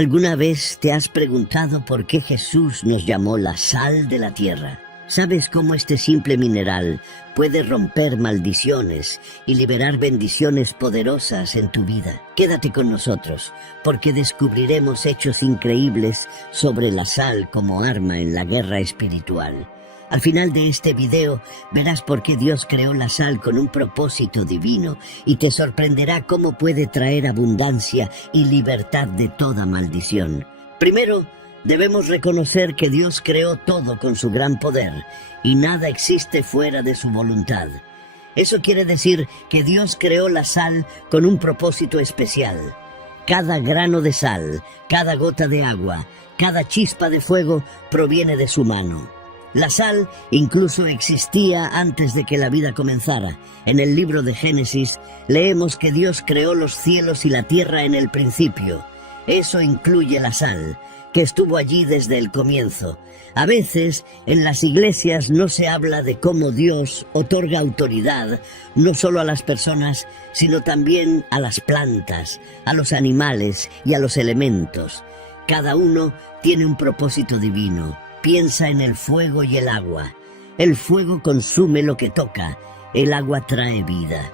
¿Alguna vez te has preguntado por qué Jesús nos llamó la sal de la tierra? ¿Sabes cómo este simple mineral puede romper maldiciones y liberar bendiciones poderosas en tu vida? Quédate con nosotros, porque descubriremos hechos increíbles sobre la sal como arma en la guerra espiritual. Al final de este video verás por qué Dios creó la sal con un propósito divino y te sorprenderá cómo puede traer abundancia y libertad de toda maldición. Primero, debemos reconocer que Dios creó todo con su gran poder y nada existe fuera de su voluntad. Eso quiere decir que Dios creó la sal con un propósito especial. Cada grano de sal, cada gota de agua, cada chispa de fuego proviene de su mano. La sal incluso existía antes de que la vida comenzara. En el libro de Génesis leemos que Dios creó los cielos y la tierra en el principio. Eso incluye la sal, que estuvo allí desde el comienzo. A veces, en las iglesias no se habla de cómo Dios otorga autoridad, no solo a las personas, sino también a las plantas, a los animales y a los elementos. Cada uno tiene un propósito divino. Piensa en el fuego y el agua. El fuego consume lo que toca, el agua trae vida.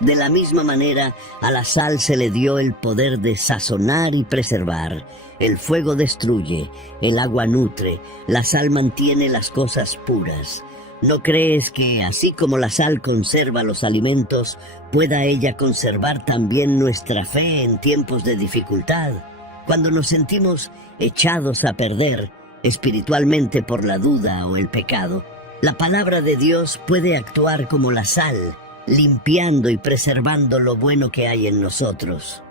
De la misma manera, a la sal se le dio el poder de sazonar y preservar. El fuego destruye, el agua nutre, la sal mantiene las cosas puras. ¿No crees que, así como la sal conserva los alimentos, pueda ella conservar también nuestra fe en tiempos de dificultad? Cuando nos sentimos echados a perder, espiritualmente por la duda o el pecado, la palabra de Dios puede actuar como la sal, limpiando y preservando lo bueno que hay en nosotros.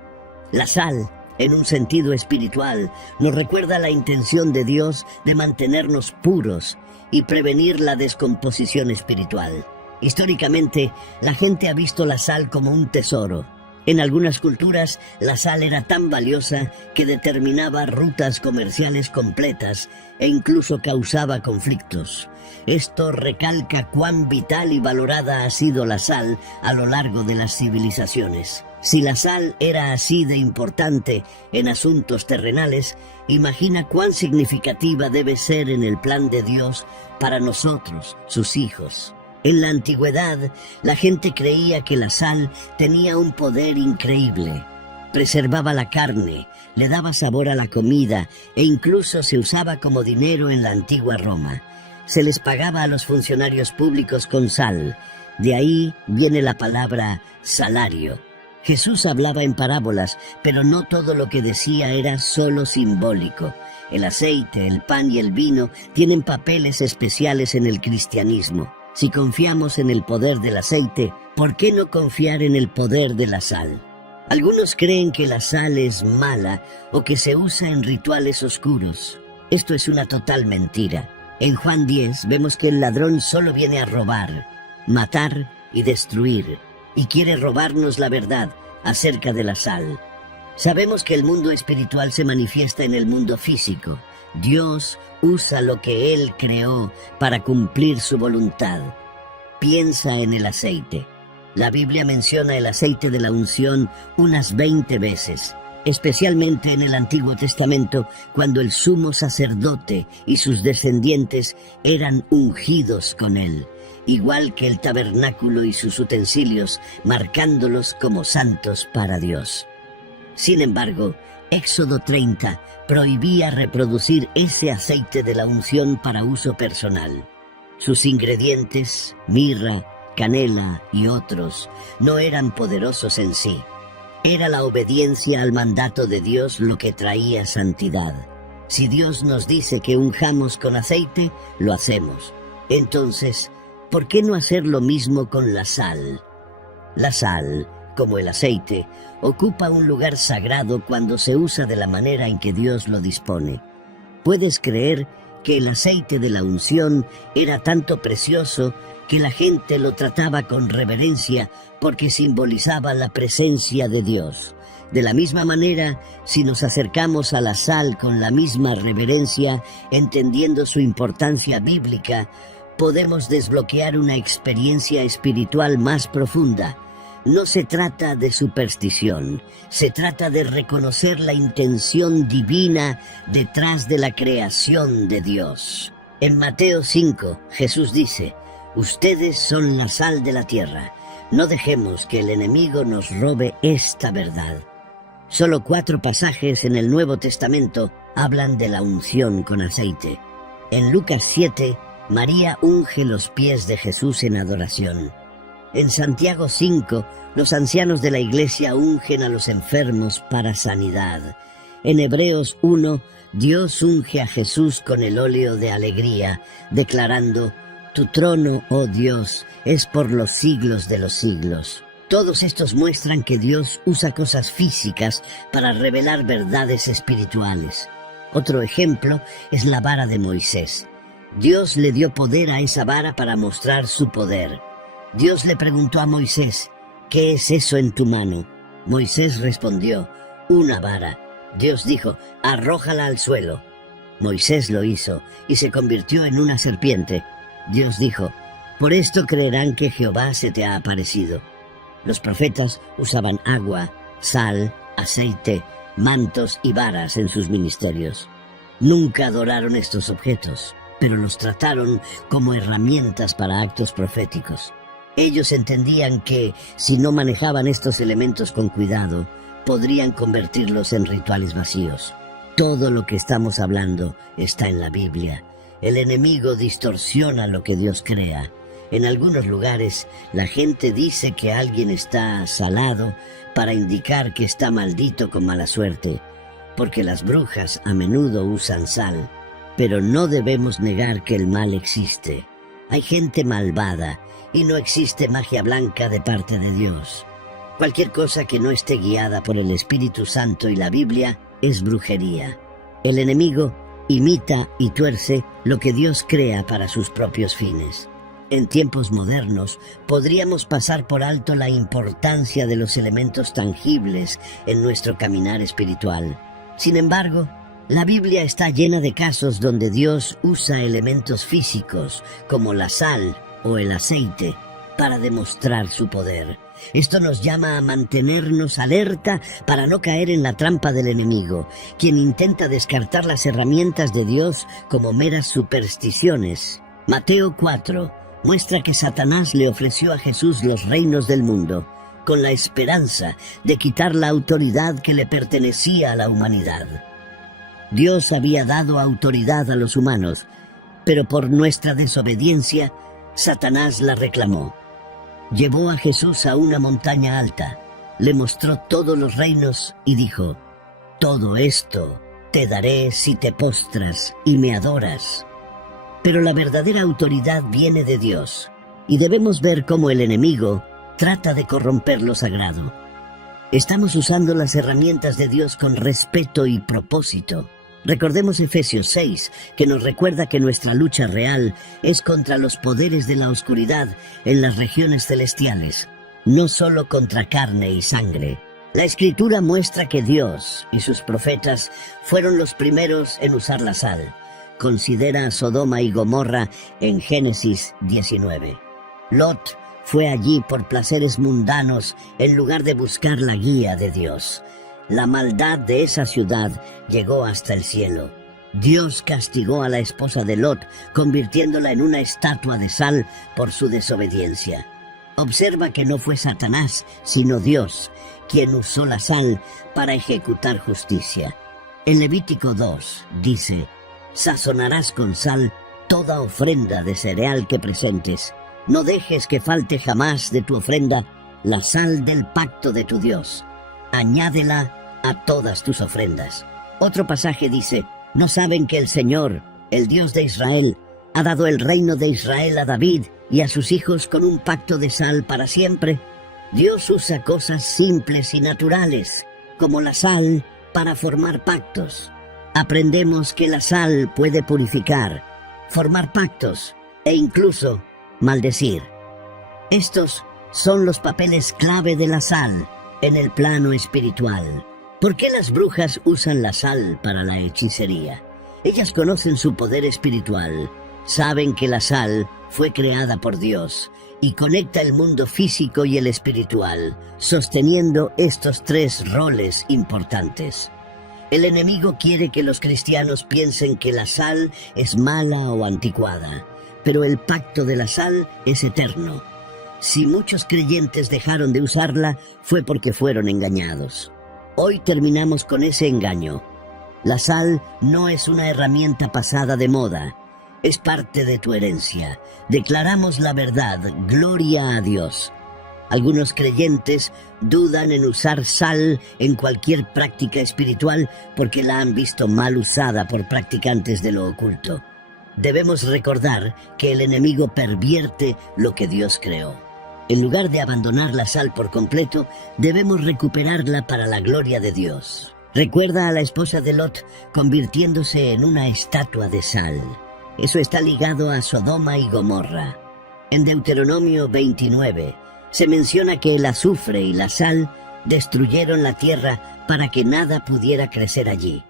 La sal, en un sentido espiritual, nos recuerda la intención de Dios de mantenernos puros y prevenir la descomposición espiritual. Históricamente, la gente ha visto la sal como un tesoro. En algunas culturas, la sal era tan valiosa que determinaba rutas comerciales completas e incluso causaba conflictos. Esto recalca cuán vital y valorada ha sido la sal a lo largo de las civilizaciones. Si la sal era así de importante en asuntos terrenales, imagina cuán significativa debe ser en el plan de Dios para nosotros, sus hijos. En la antigüedad, la gente creía que la sal tenía un poder increíble. Preservaba la carne, le daba sabor a la comida e incluso se usaba como dinero en la antigua Roma. Se les pagaba a los funcionarios públicos con sal. De ahí viene la palabra salario. Jesús hablaba en parábolas, pero no todo lo que decía era solo simbólico. El aceite, el pan y el vino tienen papeles especiales en el cristianismo. Si confiamos en el poder del aceite, ¿por qué no confiar en el poder de la sal? Algunos creen que la sal es mala o que se usa en rituales oscuros. Esto es una total mentira. En Juan 10 vemos que el ladrón solo viene a robar, matar y destruir, y quiere robarnos la verdad acerca de la sal. Sabemos que el mundo espiritual se manifiesta en el mundo físico. Dios usa lo que Él creó para cumplir su voluntad. Piensa en el aceite. La Biblia menciona el aceite de la unción unas 20 veces, especialmente en el Antiguo Testamento, cuando el sumo sacerdote y sus descendientes eran ungidos con él, igual que el tabernáculo y sus utensilios, marcándolos como santos para Dios. Sin embargo, Éxodo 30 prohibía reproducir ese aceite de la unción para uso personal. Sus ingredientes, mirra, canela y otros, no eran poderosos en sí. Era la obediencia al mandato de Dios lo que traía santidad. Si Dios nos dice que unjamos con aceite, lo hacemos. Entonces, ¿por qué no hacer lo mismo con la sal? La sal, como el aceite, ocupa un lugar sagrado cuando se usa de la manera en que Dios lo dispone. ¿Puedes creer que el aceite de la unción era tanto precioso que la gente lo trataba con reverencia porque simbolizaba la presencia de Dios? De la misma manera, si nos acercamos a la sal con la misma reverencia, entendiendo su importancia bíblica, podemos desbloquear una experiencia espiritual más profunda. No se trata de superstición, se trata de reconocer la intención divina detrás de la creación de Dios. En Mateo 5, Jesús dice: ustedes son la sal de la tierra. No dejemos que el enemigo nos robe esta verdad. Solo 4 pasajes en el Nuevo Testamento hablan de la unción con aceite. En Lucas 7, María unge los pies de Jesús en adoración. En Santiago 5, los ancianos de la iglesia ungen a los enfermos para sanidad. En Hebreos 1, Dios unge a Jesús con el óleo de alegría, declarando: tu trono, oh Dios, es por los siglos de los siglos. Todos estos muestran que Dios usa cosas físicas para revelar verdades espirituales. Otro ejemplo es la vara de Moisés. Dios le dio poder a esa vara para mostrar su poder. Dios le preguntó a Moisés: ¿qué es eso en tu mano? Moisés respondió: una vara. Dios dijo: arrójala al suelo. Moisés lo hizo y se convirtió en una serpiente. Dios dijo: por esto creerán que Jehová se te ha aparecido. Los profetas usaban agua, sal, aceite, mantos y varas en sus ministerios. Nunca adoraron estos objetos, pero los trataron como herramientas para actos proféticos. Ellos entendían que, si no manejaban estos elementos con cuidado, podrían convertirlos en rituales vacíos. Todo lo que estamos hablando está en la Biblia. El enemigo distorsiona lo que Dios crea. En algunos lugares, la gente dice que alguien está salado para indicar que está maldito con mala suerte, porque las brujas a menudo usan sal. Pero no debemos negar que el mal existe. Hay gente malvada y no existe magia blanca de parte de Dios. Cualquier cosa que no esté guiada por el Espíritu Santo y la Biblia es brujería. El enemigo imita y tuerce lo que Dios crea para sus propios fines. En tiempos modernos, podríamos pasar por alto la importancia de los elementos tangibles en nuestro caminar espiritual. Sin embargo, la Biblia está llena de casos donde Dios usa elementos físicos, como la sal o el aceite, para demostrar su poder. Esto nos llama a mantenernos alerta para no caer en la trampa del enemigo, quien intenta descartar las herramientas de Dios como meras supersticiones. Mateo 4 muestra que Satanás le ofreció a Jesús los reinos del mundo, con la esperanza de quitar la autoridad que le pertenecía a la humanidad. Dios había dado autoridad a los humanos, pero por nuestra desobediencia, Satanás la reclamó. Llevó a Jesús a una montaña alta, le mostró todos los reinos y dijo: todo esto te daré si te postras y me adoras. Pero la verdadera autoridad viene de Dios, y debemos ver cómo el enemigo trata de corromper lo sagrado. Estamos usando las herramientas de Dios con respeto y propósito. Recordemos Efesios 6, que nos recuerda que nuestra lucha real es contra los poderes de la oscuridad en las regiones celestiales, no solo contra carne y sangre. La Escritura muestra que Dios y sus profetas fueron los primeros en usar la sal. Considera a Sodoma y Gomorra en Génesis 19. Lot fue allí por placeres mundanos en lugar de buscar la guía de Dios. La maldad de esa ciudad llegó hasta el cielo. Dios castigó a la esposa de Lot, convirtiéndola en una estatua de sal por su desobediencia. Observa que no fue Satanás, sino Dios, quien usó la sal para ejecutar justicia. En Levítico 2 dice: sazonarás con sal toda ofrenda de cereal que presentes. No dejes que falte jamás de tu ofrenda la sal del pacto de tu Dios. Añádela a todas tus ofrendas. Otro pasaje dice: ¿no saben que el Señor, el Dios de Israel, ha dado el reino de Israel a David y a sus hijos con un pacto de sal para siempre? Dios usa cosas simples y naturales, como la sal, para formar pactos. Aprendemos que la sal puede purificar, formar pactos e incluso maldecir. Estos son los papeles clave de la sal en el plano espiritual. ¿Por qué las brujas usan la sal para la hechicería? Ellas conocen su poder espiritual. Saben que la sal fue creada por Dios y conecta el mundo físico y el espiritual, sosteniendo estos tres roles importantes. El enemigo quiere que los cristianos piensen que la sal es mala o anticuada, pero el pacto de la sal es eterno. Si muchos creyentes dejaron de usarla, fue porque fueron engañados. Hoy terminamos con ese engaño. La sal no es una herramienta pasada de moda, es parte de tu herencia. Declaramos la verdad, gloria a Dios. Algunos creyentes dudan en usar sal en cualquier práctica espiritual porque la han visto mal usada por practicantes de lo oculto. Debemos recordar que el enemigo pervierte lo que Dios creó. En lugar de abandonar la sal por completo, debemos recuperarla para la gloria de Dios. Recuerda a la esposa de Lot convirtiéndose en una estatua de sal. Eso está ligado a Sodoma y Gomorra. En Deuteronomio 29 se menciona que el azufre y la sal destruyeron la tierra para que nada pudiera crecer allí.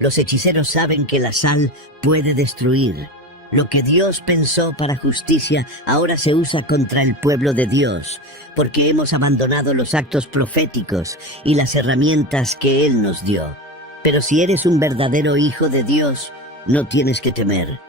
Los hechiceros saben que la sal puede destruir. Lo que Dios pensó para justicia ahora se usa contra el pueblo de Dios, porque hemos abandonado los actos proféticos y las herramientas que Él nos dio. Pero si eres un verdadero hijo de Dios, no tienes que temer.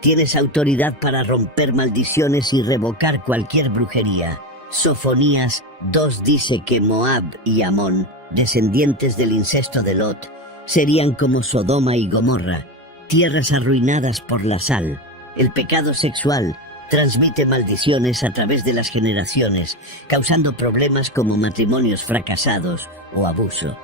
Tienes autoridad para romper maldiciones y revocar cualquier brujería. Sofonías 2 dice que Moab y Amón, descendientes del incesto de Lot, serían como Sodoma y Gomorra, tierras arruinadas por la sal. El pecado sexual transmite maldiciones a través de las generaciones, causando problemas como matrimonios fracasados o abuso.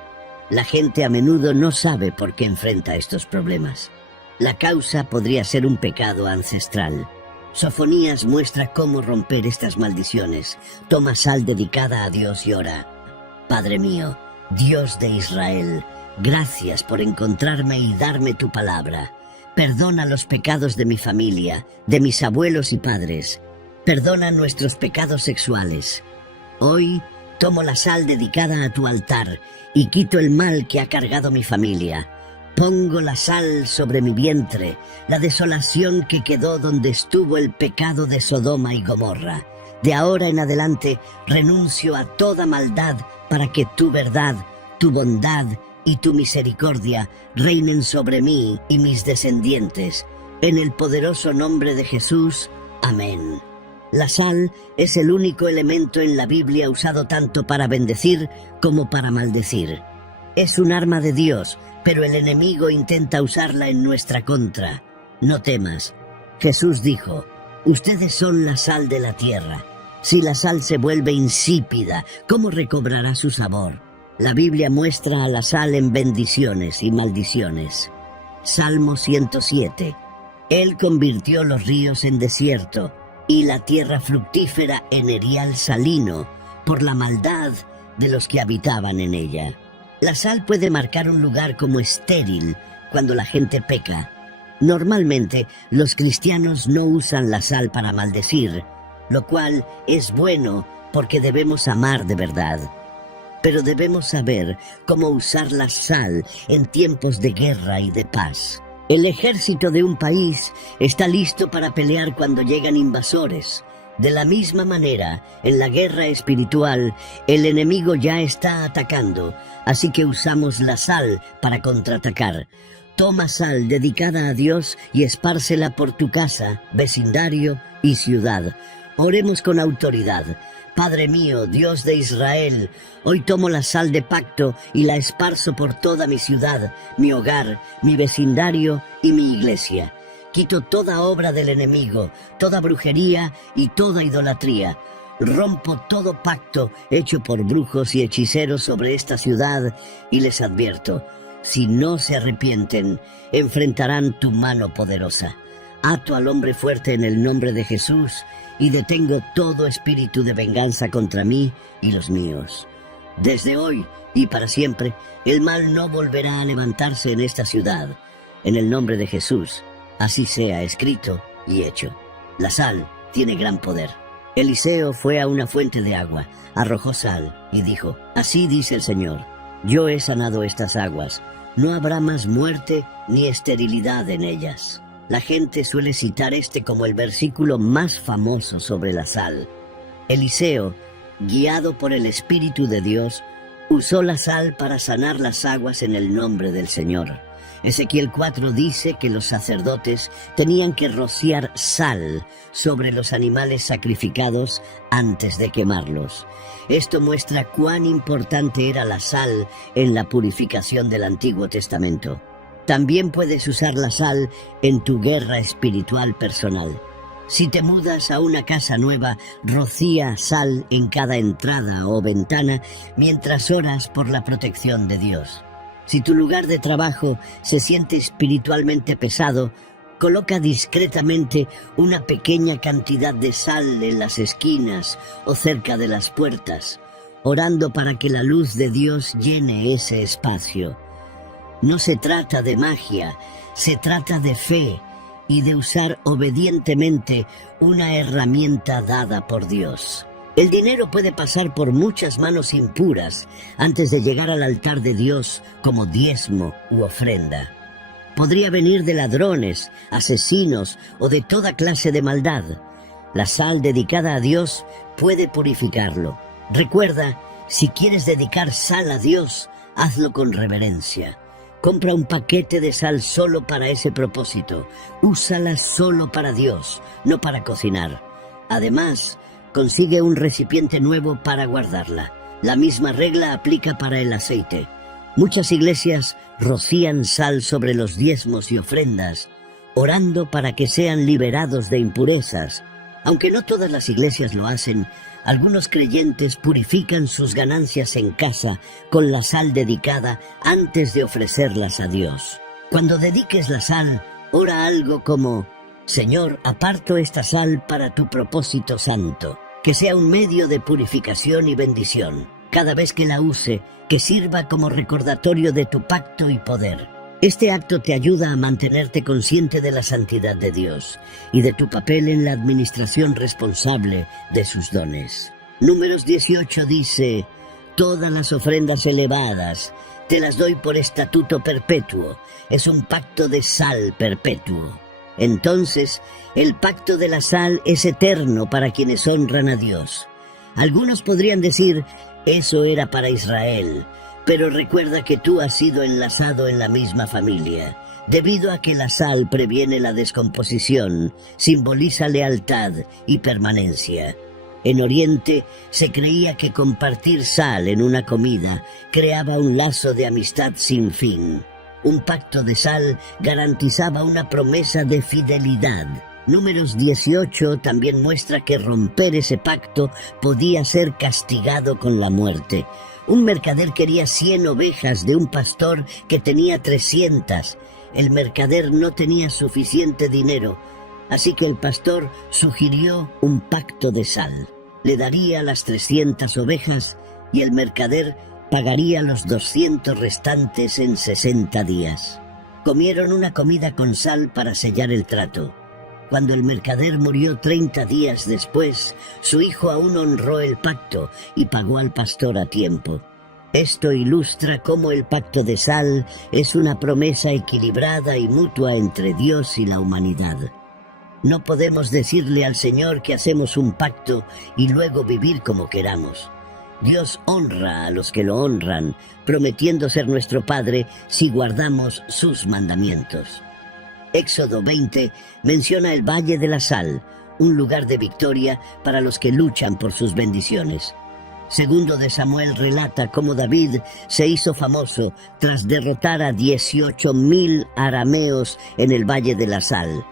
La gente a menudo no sabe por qué enfrenta estos problemas. La causa podría ser un pecado ancestral. Sofonías muestra cómo romper estas maldiciones. Toma sal dedicada a Dios y ora. Padre mío, Dios de Israel, gracias por encontrarme y darme tu palabra. Perdona los pecados de mi familia, de mis abuelos y padres. Perdona nuestros pecados sexuales. Hoy tomo la sal dedicada a tu altar y quito el mal que ha cargado mi familia. Pongo la sal sobre mi vientre, la desolación que quedó donde estuvo el pecado de Sodoma y Gomorra. De ahora en adelante renuncio a toda maldad para que tu verdad, tu bondad y tu misericordia reinen sobre mí y mis descendientes. En el poderoso nombre de Jesús. Amén. La sal es el único elemento en la Biblia usado tanto para bendecir como para maldecir. Es un arma de Dios, pero el enemigo intenta usarla en nuestra contra. No temas. Jesús dijo, ustedes son la sal de la tierra. Si la sal se vuelve insípida, ¿cómo recobrará su sabor? La Biblia muestra a la sal en bendiciones y maldiciones. Salmo 107. Él convirtió los ríos en desierto y la tierra fructífera en erial salino por la maldad de los que habitaban en ella. La sal puede marcar un lugar como estéril cuando la gente peca. Normalmente, los cristianos no usan la sal para maldecir, lo cual es bueno porque debemos amar de verdad. Pero debemos saber cómo usar la sal en tiempos de guerra y de paz. El ejército de un país está listo para pelear cuando llegan invasores. De la misma manera, en la guerra espiritual, el enemigo ya está atacando, así que usamos la sal para contraatacar. Toma sal dedicada a Dios y espárcela por tu casa, vecindario y ciudad. Oremos con autoridad. Padre mío, Dios de Israel, hoy tomo la sal de pacto y la esparzo por toda mi ciudad, mi hogar, mi vecindario y mi iglesia. Quito toda obra del enemigo, toda brujería y toda idolatría. Rompo todo pacto hecho por brujos y hechiceros sobre esta ciudad y les advierto, si no se arrepienten, enfrentarán tu mano poderosa. Ato al hombre fuerte en el nombre de Jesús y detengo todo espíritu de venganza contra mí y los míos. Desde hoy y para siempre, el mal no volverá a levantarse en esta ciudad. En el nombre de Jesús, así sea escrito y hecho. La sal tiene gran poder. Eliseo fue a una fuente de agua, arrojó sal y dijo, así dice el Señor, yo he sanado estas aguas, no habrá más muerte ni esterilidad en ellas. La gente suele citar este como el versículo más famoso sobre la sal. Eliseo, guiado por el Espíritu de Dios, usó la sal para sanar las aguas en el nombre del Señor. Ezequiel 4 dice que los sacerdotes tenían que rociar sal sobre los animales sacrificados antes de quemarlos. Esto muestra cuán importante era la sal en la purificación del Antiguo Testamento. También puedes usar la sal en tu guerra espiritual personal. Si te mudas a una casa nueva, rocía sal en cada entrada o ventana mientras oras por la protección de Dios. Si tu lugar de trabajo se siente espiritualmente pesado, coloca discretamente una pequeña cantidad de sal en las esquinas o cerca de las puertas, orando para que la luz de Dios llene ese espacio. No se trata de magia, se trata de fe y de usar obedientemente una herramienta dada por Dios. El dinero puede pasar por muchas manos impuras antes de llegar al altar de Dios como diezmo u ofrenda. Podría venir de ladrones, asesinos o de toda clase de maldad. La sal dedicada a Dios puede purificarlo. Recuerda, si quieres dedicar sal a Dios, hazlo con reverencia. Compra un paquete de sal solo para ese propósito. Úsala solo para Dios, no para cocinar. Además, consigue un recipiente nuevo para guardarla. La misma regla aplica para el aceite. Muchas iglesias rocían sal sobre los diezmos y ofrendas, orando para que sean liberados de impurezas. Aunque no todas las iglesias lo hacen, algunos creyentes purifican sus ganancias en casa con la sal dedicada antes de ofrecerlas a Dios. Cuando dediques la sal, ora algo como: Señor, aparto esta sal para tu propósito santo, que sea un medio de purificación y bendición. Cada vez que la use, que sirva como recordatorio de tu pacto y poder. Este acto te ayuda a mantenerte consciente de la santidad de Dios y de tu papel en la administración responsable de sus dones. Números 18 dice: todas las ofrendas elevadas te las doy por estatuto perpetuo. Es un pacto de sal perpetuo. Entonces, el pacto de la sal es eterno para quienes honran a Dios. Algunos podrían decir: eso era para Israel. Pero recuerda que tú has sido enlazado en la misma familia. Debido a que la sal previene la descomposición, simboliza lealtad y permanencia. En Oriente se creía que compartir sal en una comida creaba un lazo de amistad sin fin. Un pacto de sal garantizaba una promesa de fidelidad. Números 18 también muestra que romper ese pacto podía ser castigado con la muerte. Un mercader quería 100 ovejas de un pastor que tenía 300. El mercader no tenía suficiente dinero, así que el pastor sugirió un pacto de sal. Le daría las 300 ovejas y el mercader pagaría los 200 restantes en 60 días. Comieron una comida con sal para sellar el trato. Cuando el mercader murió 30 días después, su hijo aún honró el pacto y pagó al pastor a tiempo. Esto ilustra cómo el pacto de sal es una promesa equilibrada y mutua entre Dios y la humanidad. No podemos decirle al Señor que hacemos un pacto y luego vivir como queramos. Dios honra a los que lo honran, prometiendo ser nuestro Padre si guardamos sus mandamientos. Éxodo 20 menciona el Valle de la Sal, un lugar de victoria para los que luchan por sus bendiciones. Segundo de Samuel relata cómo David se hizo famoso tras derrotar a 18,000 arameos en el Valle de la Sal.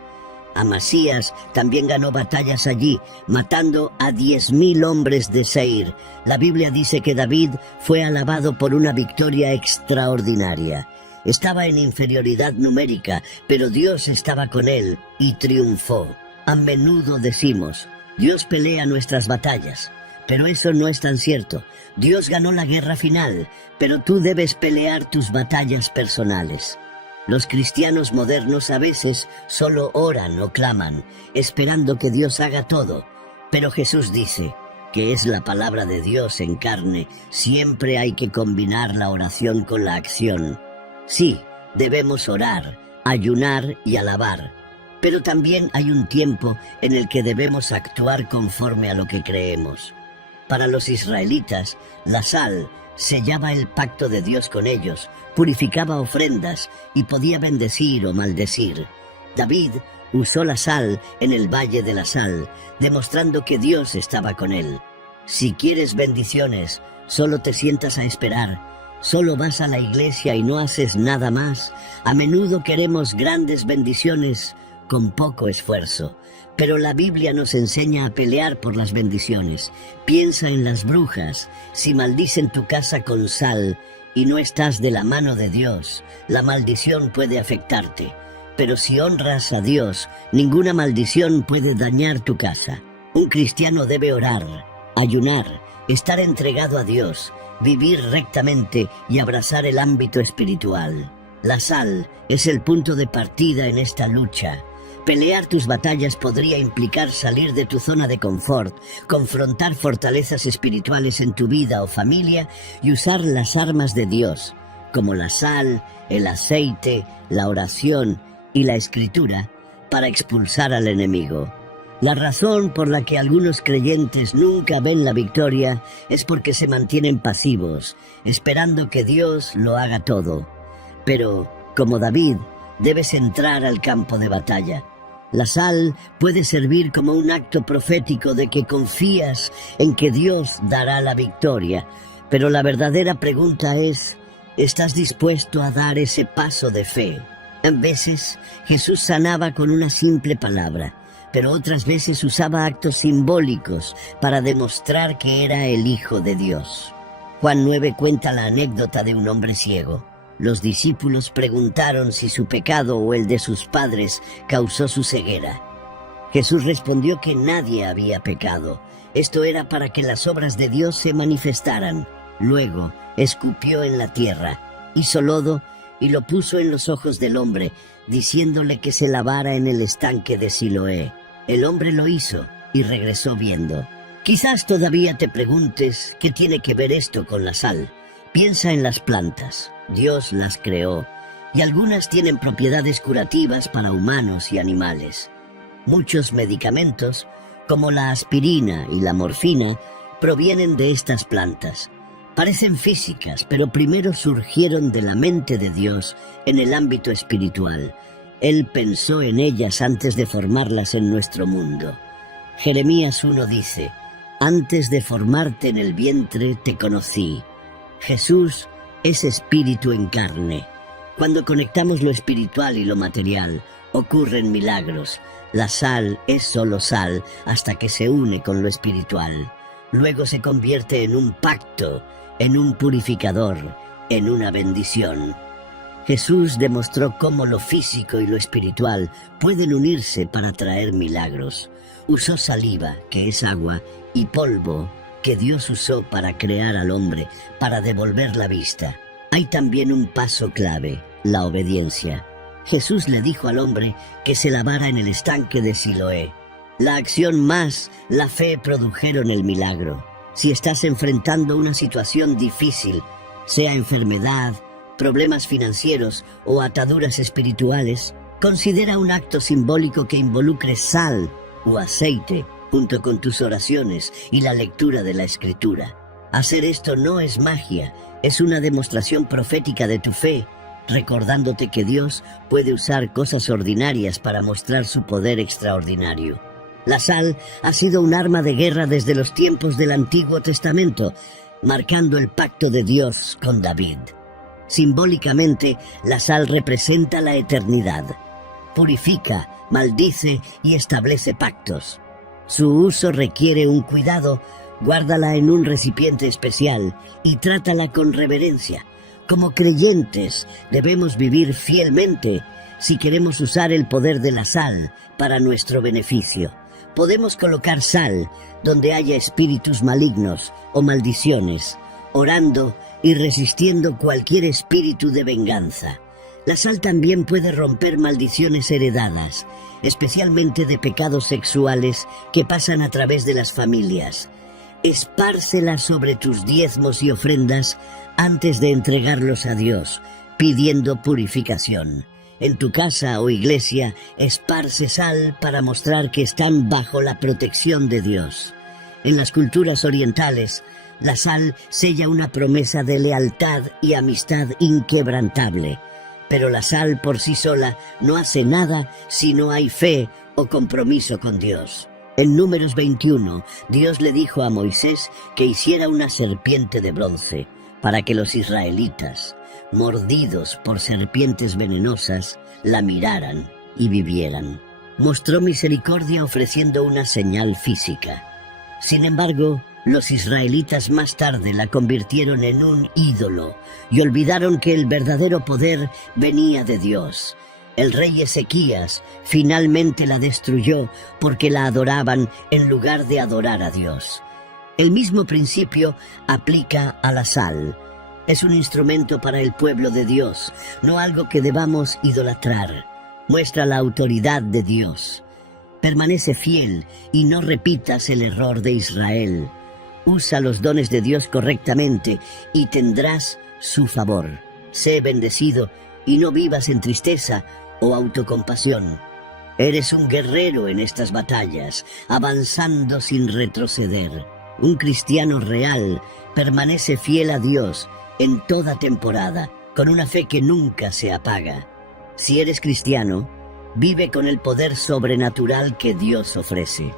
Amasías también ganó batallas allí, matando a 10,000 hombres de Seir. La Biblia dice que David fue alabado por una victoria extraordinaria. Estaba en inferioridad numérica, pero Dios estaba con él y triunfó. A menudo decimos: Dios pelea nuestras batallas, pero eso no es tan cierto. Dios ganó la guerra final, pero tú debes pelear tus batallas personales. Los cristianos modernos a veces solo oran o claman, esperando que Dios haga todo. Pero Jesús dice, que es la palabra de Dios en carne, siempre hay que combinar la oración con la acción. Sí, debemos orar, ayunar y alabar, Pero también hay un tiempo en el que debemos actuar conforme a lo que creemos. Para los israelitas, la sal sellaba el pacto de Dios con ellos, purificaba ofrendas y podía bendecir o maldecir. David usó la sal en el Valle de la Sal, demostrando que Dios estaba con él. Si quieres bendiciones, solo te sientas a esperar, solo vas a la iglesia y no haces nada más. A menudo queremos grandes bendiciones con poco esfuerzo, pero la Biblia nos enseña a pelear por las bendiciones. Piensa en las brujas. Si maldicen tu casa con sal y no estás de la mano de Dios, la maldición puede afectarte. Pero si honras a Dios, ninguna maldición puede dañar tu casa. Un cristiano debe orar, ayunar, estar entregado a Dios, vivir rectamente y abrazar el ámbito espiritual. La sal es el punto de partida en esta lucha. Pelear tus batallas podría implicar salir de tu zona de confort, confrontar fortalezas espirituales en tu vida o familia y usar las armas de Dios, como la sal, el aceite, la oración y la escritura, para expulsar al enemigo. La razón por la que algunos creyentes nunca ven la victoria es porque se mantienen pasivos, esperando que Dios lo haga todo. Pero, como David, debes entrar al campo de batalla. La sal puede servir como un acto profético de que confías en que Dios dará la victoria, pero la verdadera pregunta es, ¿estás dispuesto a dar ese paso de fe? A veces Jesús sanaba con una simple palabra, pero otras veces usaba actos simbólicos para demostrar que era el Hijo de Dios. Juan 9 cuenta la anécdota de un hombre ciego. Los discípulos preguntaron si su pecado o el de sus padres causó su ceguera. Jesús respondió que nadie había pecado. Esto era para que las obras de Dios se manifestaran. Luego escupió en la tierra, hizo lodo y lo puso en los ojos del hombre, diciéndole que se lavara en el estanque de Siloé. El hombre lo hizo y regresó viendo. Quizás todavía te preguntes qué tiene que ver esto con la sal. Piensa en las plantas. Dios las creó, y algunas tienen propiedades curativas para humanos y animales. Muchos medicamentos, como la aspirina y la morfina, provienen de estas plantas. Parecen físicas, pero primero surgieron de la mente de Dios en el ámbito espiritual. Él pensó en ellas antes de formarlas en nuestro mundo. Jeremías 1 dice, «Antes de formarte en el vientre te conocí». Jesús es espíritu en carne. Cuando conectamos lo espiritual y lo material, ocurren milagros. La sal es solo sal hasta que se une con lo espiritual. Luego se convierte en un pacto, en un purificador, en una bendición. Jesús demostró cómo lo físico y lo espiritual pueden unirse para traer milagros. Usó saliva, que es agua, y polvo, que Dios usó para crear al hombre, para devolver la vista. Hay también un paso clave, la obediencia. Jesús le dijo al hombre que se lavara en el estanque de Siloé. La acción más la fe produjeron el milagro. Si estás enfrentando una situación difícil, sea enfermedad, problemas financieros o ataduras espirituales, considera un acto simbólico que involucre sal o aceite junto con tus oraciones y la lectura de la Escritura. Hacer esto no es magia, es una demostración profética de tu fe, recordándote que Dios puede usar cosas ordinarias para mostrar su poder extraordinario. La sal ha sido un arma de guerra desde los tiempos del Antiguo Testamento, marcando el pacto de Dios con David. Simbólicamente, la sal representa la eternidad. Purifica, maldice y establece pactos. Su uso requiere un cuidado. Guárdala en un recipiente especial y trátala con reverencia. Como creyentes, debemos vivir fielmente si queremos usar el poder de la sal para nuestro beneficio. Podemos colocar sal donde haya espíritus malignos o maldiciones, orando y resistiendo cualquier espíritu de venganza. La sal también puede romper maldiciones heredadas, especialmente de pecados sexuales que pasan a través de las familias. Espárcela sobre tus diezmos y ofrendas antes de entregarlos a Dios, pidiendo purificación. En tu casa o iglesia, esparce sal para mostrar que están bajo la protección de Dios. En las culturas orientales, la sal sella una promesa de lealtad y amistad inquebrantable. Pero la sal por sí sola no hace nada si no hay fe o compromiso con Dios. En Números 21, Dios le dijo a Moisés que hiciera una serpiente de bronce para que los israelitas, mordidos por serpientes venenosas, la miraran y vivieran. Mostró misericordia ofreciendo una señal física. Sin embargo, los israelitas más tarde la convirtieron en un ídolo y olvidaron que el verdadero poder venía de Dios. El rey Ezequías finalmente la destruyó porque la adoraban en lugar de adorar a Dios. El mismo principio aplica a la sal. Es un instrumento para el pueblo de Dios, no algo que debamos idolatrar. Muestra la autoridad de Dios. Permanece fiel y no repitas el error de Israel. Usa los dones de Dios correctamente y tendrás su favor. Sé bendecido y no vivas en tristeza o autocompasión. Eres un guerrero en estas batallas, avanzando sin retroceder. Un cristiano real permanece fiel a Dios en toda temporada, con una fe que nunca se apaga. Si eres cristiano, vive con el poder sobrenatural que Dios ofrece.